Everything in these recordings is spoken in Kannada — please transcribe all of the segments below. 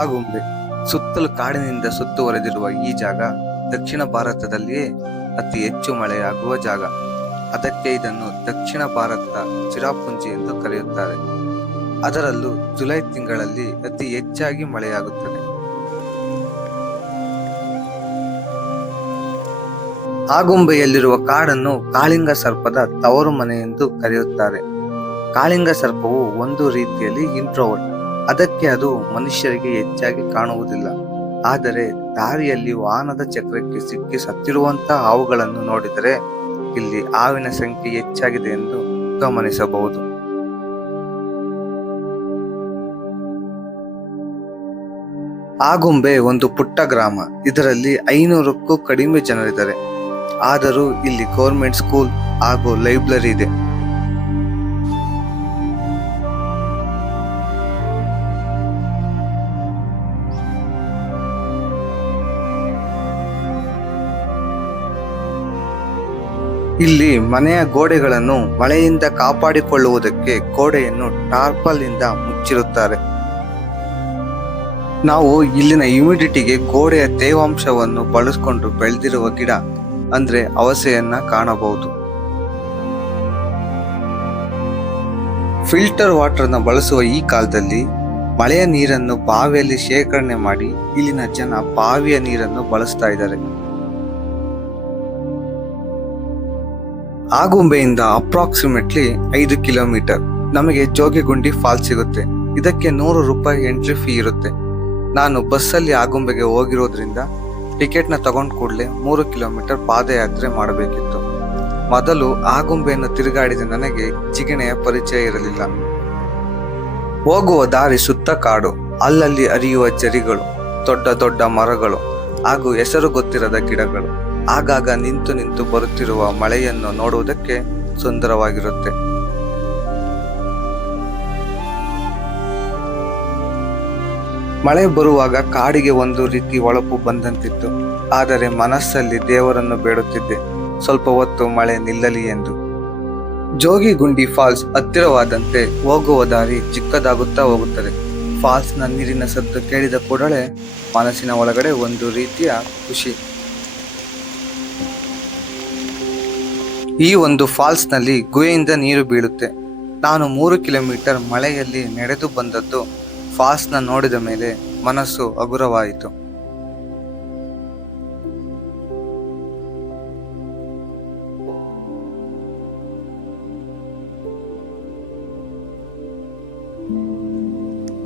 ಆಗುಂಬೆ ಸುತ್ತಲೂ ಕಾಡಿನಿಂದ ಸುತ್ತುವರೆದಿರುವ ಈ ಜಾಗ ದಕ್ಷಿಣ ಭಾರತದಲ್ಲಿಯೇ ಅತಿ ಹೆಚ್ಚು ಮಳೆಯಾಗುವ ಜಾಗ. ಅದಕ್ಕೆ ಇದನ್ನು ದಕ್ಷಿಣ ಭಾರತದ ಚಿರಾಪುಂಜಿ ಎಂದು ಕರೆಯುತ್ತಾರೆ. ಅದರಲ್ಲೂ ಜುಲೈ ತಿಂಗಳಲ್ಲಿ ಅತಿ ಹೆಚ್ಚಾಗಿ ಮಳೆಯಾಗುತ್ತದೆ. ಆಗುಂಬೆಯಲ್ಲಿರುವ ಕಾಡನ್ನು ಕಾಳಿಂಗ ಸರ್ಪದ ತವರು ಮನೆ ಎಂದು ಕರೆಯುತ್ತಾರೆ. ಕಾಳಿಂಗ ಸರ್ಪವು ಒಂದು ರೀತಿಯಲ್ಲಿ ಇಂಟ್ರೋವರ್ಟ್. ಅದಕ್ಕೆ ಅದು ಮನುಷ್ಯರಿಗೆ ಹೆಚ್ಚಾಗಿ ಕಾಣುವುದಿಲ್ಲ. ಆದರೆ ದಾರಿಯಲ್ಲಿ ವಾಹನದ ಚಕ್ರಕ್ಕೆ ಸಿಕ್ಕಿ ಸತ್ತಿರುವಂತಹ ಹಾವುಗಳನ್ನು ನೋಡಿದರೆ ಇಲ್ಲಿ ಹಾವಿನ ಸಂಖ್ಯೆ ಹೆಚ್ಚಾಗಿದೆ ಎಂದು ಗಮನಿಸಬಹುದು. ಆಗುಂಬೆ ಒಂದು ಪುಟ್ಟ ಗ್ರಾಮ. ಇದರಲ್ಲಿ 500ಕ್ಕೂ ಕಡಿಮೆ ಜನರಿದ್ದಾರೆ. ಆದರೂ ಇಲ್ಲಿ ಗೌರ್ಮೆಂಟ್ ಸ್ಕೂಲ್ ಹಾಗೂ ಲೈಬ್ರರಿ ಇದೆ. ಇಲ್ಲಿ ಮನೆಯ ಗೋಡೆಗಳನ್ನು ಮಳೆಯಿಂದ ಕಾಪಾಡಿಕೊಳ್ಳುವುದಕ್ಕೆ ಗೋಡೆಯನ್ನು ಟಾರ್ಪಲ್ ಇಂದ ಮುಚ್ಚಿರುತ್ತಾರೆ. ನಾವು ಇಲ್ಲಿನ ಹ್ಯೂಮಿಡಿಟಿಗೆ ಗೋಡೆಯ ತೇವಾಂಶವನ್ನು ಬಳಸಿಕೊಂಡು ಬೆಳೆದಿರುವ ಗಿಡ ಅಂದ್ರೆ ಅವಸೆಯನ್ನ ಕಾಣಬಹುದು. ಫಿಲ್ಟರ್ ವಾಟರ್ನ ಬಳಸುವ ಈ ಕಾಲದಲ್ಲಿ ಮಳೆಯ ನೀರನ್ನು ಬಾವಿಯಲ್ಲಿ ಶೇಖರಣೆ ಮಾಡಿ ಇಲ್ಲಿನ ಜನ ಬಾವಿಯ ನೀರನ್ನು ಬಳಸ್ತಾ ಇದ್ದಾರೆ. ಆಗುಂಬೆಯಿಂದ ಅಪ್ರಾಕ್ಸಿಮೇಟ್ಲಿ 5 ಕಿಲೋಮೀಟರ್ ನಮಗೆ ಜೋಗಿಗುಂಡಿ ಫಾಲ್ಸ್ ಸಿಗುತ್ತೆ. ಇದಕ್ಕೆ 100 ರೂಪಾಯಿ ಎಂಟ್ರಿ ಫೀ ಇರುತ್ತೆ. ನಾನು ಬಸ್ಸಲ್ಲಿ ಆಗುಂಬೆಗೆ ಹೋಗಿರೋದ್ರಿಂದ ಟಿಕೆಟ್ನ ತಗೊಂಡ್ ಕೂಡಲೇ 3 ಕಿಲೋಮೀಟರ್ ಪಾದಯಾತ್ರೆ ಮಾಡಬೇಕಿತ್ತು. ಮೊದಲು ಆಗುಂಬೆಯನ್ನು ತಿರುಗಾಡಿದ ನನಗೆ ಜಿಗಣೆಯ ಪರಿಚಯ ಇರಲಿಲ್ಲ. ಹೋಗುವ ದಾರಿ ಸುತ್ತ ಕಾಡು, ಅಲ್ಲಲ್ಲಿ ಹರಿಯುವ ಜರಿಗಳು, ದೊಡ್ಡ ದೊಡ್ಡ ಮರಗಳು ಹಾಗೂ ಹೆಸರು ಗೊತ್ತಿರದ ಗಿಡಗಳು. ಆಗಾಗ ನಿಂತು ನಿಂತು ಬರುತ್ತಿರುವ ಮಳೆಯನ್ನು ನೋಡುವುದಕ್ಕೆ ಸುಂದರವಾಗಿರುತ್ತೆ. ಮಳೆ ಬರುವಾಗ ಕಾಡಿಗೆ ಒಂದು ರೀತಿ ಹೊಳಪು ಬಂದಂತಿತ್ತು. ಆದರೆ ಮನಸ್ಸಲ್ಲಿ ದೇವರನ್ನು ಬೇಡುತ್ತಿದ್ದೆ, ಸ್ವಲ್ಪ ಹೊತ್ತು ಮಳೆ ನಿಲ್ಲಲಿ ಎಂದು. ಜೋಗಿಗುಂಡಿ ಫಾಲ್ಸ್ ಹತ್ತಿರವಾದಂತೆ ಹೋಗುವ ದಾರಿ ಚಿಕ್ಕದಾಗುತ್ತಾ ಹೋಗುತ್ತದೆ. ಫಾಲ್ಸ್ನ ನೀರಿನ ಸದ್ದು ಕೇಳಿದ ಕೂಡಲೇ ಮನಸ್ಸಿನ ಒಳಗಡೆ ಒಂದು ರೀತಿಯ ಖುಷಿ. ಈ ಒಂದು ಫಾಲ್ಸ್ನಲ್ಲಿ ಗುಹೆಯಿಂದ ನೀರು ಬೀಳುತ್ತೆ. ನಾನು 3 ಕಿಲೋಮೀಟರ್ ಮಳೆಯಲ್ಲಿ ನಡೆದು ಬಂದದ್ದು ಫಾಲ್ಸ್ನ ನೋಡಿದ ಮೇಲೆ ಮನಸ್ಸು ಹಗುರವಾಯಿತು.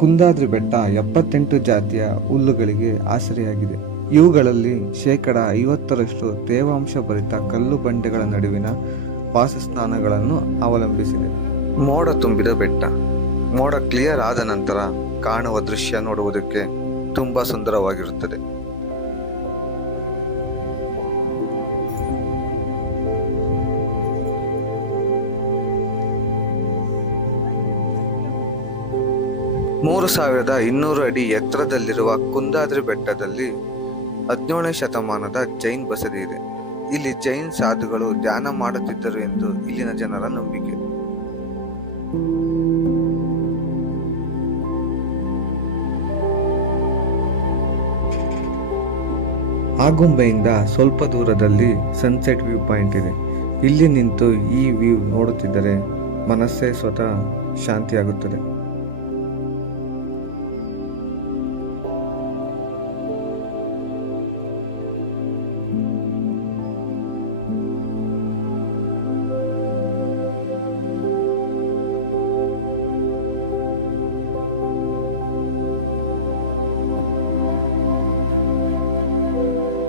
ಕುಂದಾದ್ರಿ ಬೆಟ್ಟ 78 ಜಾತಿಯ ಹುಲ್ಲುಗಳಿಗೆ ಆಸರೆಯಾಗಿದೆ. ಇವುಗಳಲ್ಲಿ 50% ತೇವಾಂಶ ಭರಿತ ಕಲ್ಲು ಬಂಡೆಗಳ ನಡುವಿನ ವಾಸಸ್ಥಾನಗಳನ್ನು ಅವಲಂಬಿಸಿದೆ. ಮೋಡ ತುಂಬಿದ ಬೆಟ್ಟ. ಮೋಡ ಕ್ಲಿಯರ್ ಆದ ನಂತರ ಕಾಣುವ ದೃಶ್ಯ ನೋಡುವುದಕ್ಕೆ ತುಂಬಾ ಸುಂದರವಾಗಿರುತ್ತದೆ. ಮೂರು 3200 ಅಡಿ ಎತ್ತರದಲ್ಲಿರುವ ಕುಂದಾದ್ರಿ ಬೆಟ್ಟದಲ್ಲಿ 17ನೇ ಶತಮಾನದ ಜೈನ್ ಬಸದಿ ಇದೆ. ಇಲ್ಲಿ ಜೈನ್ ಸಾಧುಗಳು ಧ್ಯಾನ ಮಾಡುತ್ತಿದ್ದರು ಎಂದು ಇಲ್ಲಿನ ಜನರ ನಂಬಿಕೆ. ಆಗುಂಬೆಯಿಂದ ಸ್ವಲ್ಪ ದೂರದಲ್ಲಿ ಸನ್ಸೆಟ್ ವ್ಯೂ ಪಾಯಿಂಟ್ ಇದೆ. ಇಲ್ಲಿ ನಿಂತು ಈ ವ್ಯೂ ನೋಡುತ್ತಿದ್ದರೆ ಮನಸ್ಸೇ ಸ್ವತಃ ಶಾಂತಿಯಾಗುತ್ತದೆ.